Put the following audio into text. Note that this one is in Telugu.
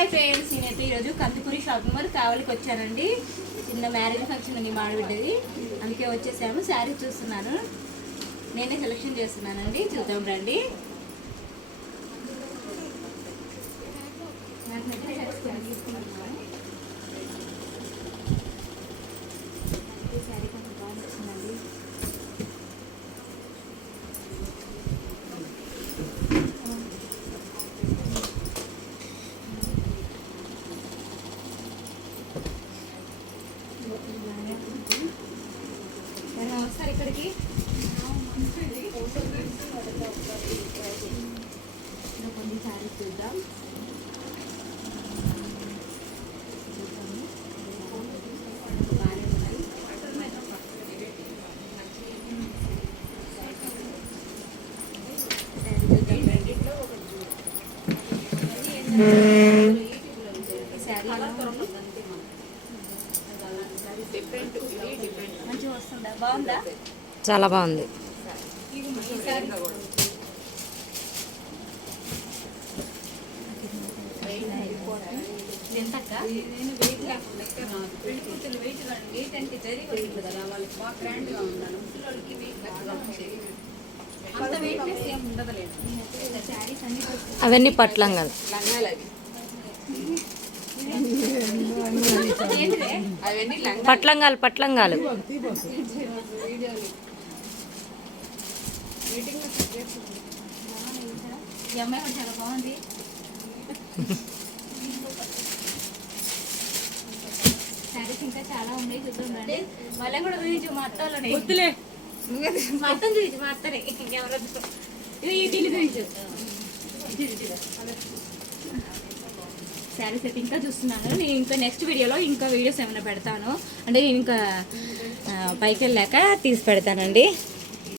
హాయ్ ఫ్రెండ్స్, నేనైతే ఈరోజు కందిపూరి షాపింగ్ మాల్ కావలికి వచ్చానండి. చిన్న మ్యారేజ్ ఫంక్షన్ ఉంది మా ఆడబిడ్డది, అందుకే వచ్చేసాము. శారీ చూస్తున్నాను, నేనే సెలెక్షన్ చేస్తున్నానండి. చూద్దాం రండి. శారీ కొంచెం బాగుంటుందండి. వస్తారు ఇక్కడికి. కొన్ని శారీస్ చూద్దాం. బాగానే ఉన్నాయి. మంచిగా వస్తుందా? బాగుందా? చాలా బాగుంది. ఎంతక్క? వెయిట్ అంటే జరిగి కదా, వాళ్ళకి బాగా గ్రాండ్గా ఉన్నాను. పిల్లలకి అంత వెయిట్నెస్ ఏం ఉండదులేదు. శారీస్ అన్ని అవన్నీ పట్లంగాలు, పట్లంగాలు పట్లంగాలు. ఈ అమ్మాయి కూడా చాలా బాగుంది. శారీస్ ఇంకా చాలా ఉన్నాయి, చూద్దాండి. మళ్ళీ కూడా చూపించు మా అత్తలోనే. వద్దులే, మా అత్తని చూపించు, మా అత్తనే. ఇంకెవరొద్దు. దీన్ని చూపించు. శారీస్ అయితే ఇంకా చూస్తున్నాను. నేను ఇంకా నెక్స్ట్ వీడియోలో ఇంకా వీడియోస్ ఏమైనా పెడతాను. అంటే నేను ఇంకా పైకి వెళ్ళాక తీసి పెడతానండి.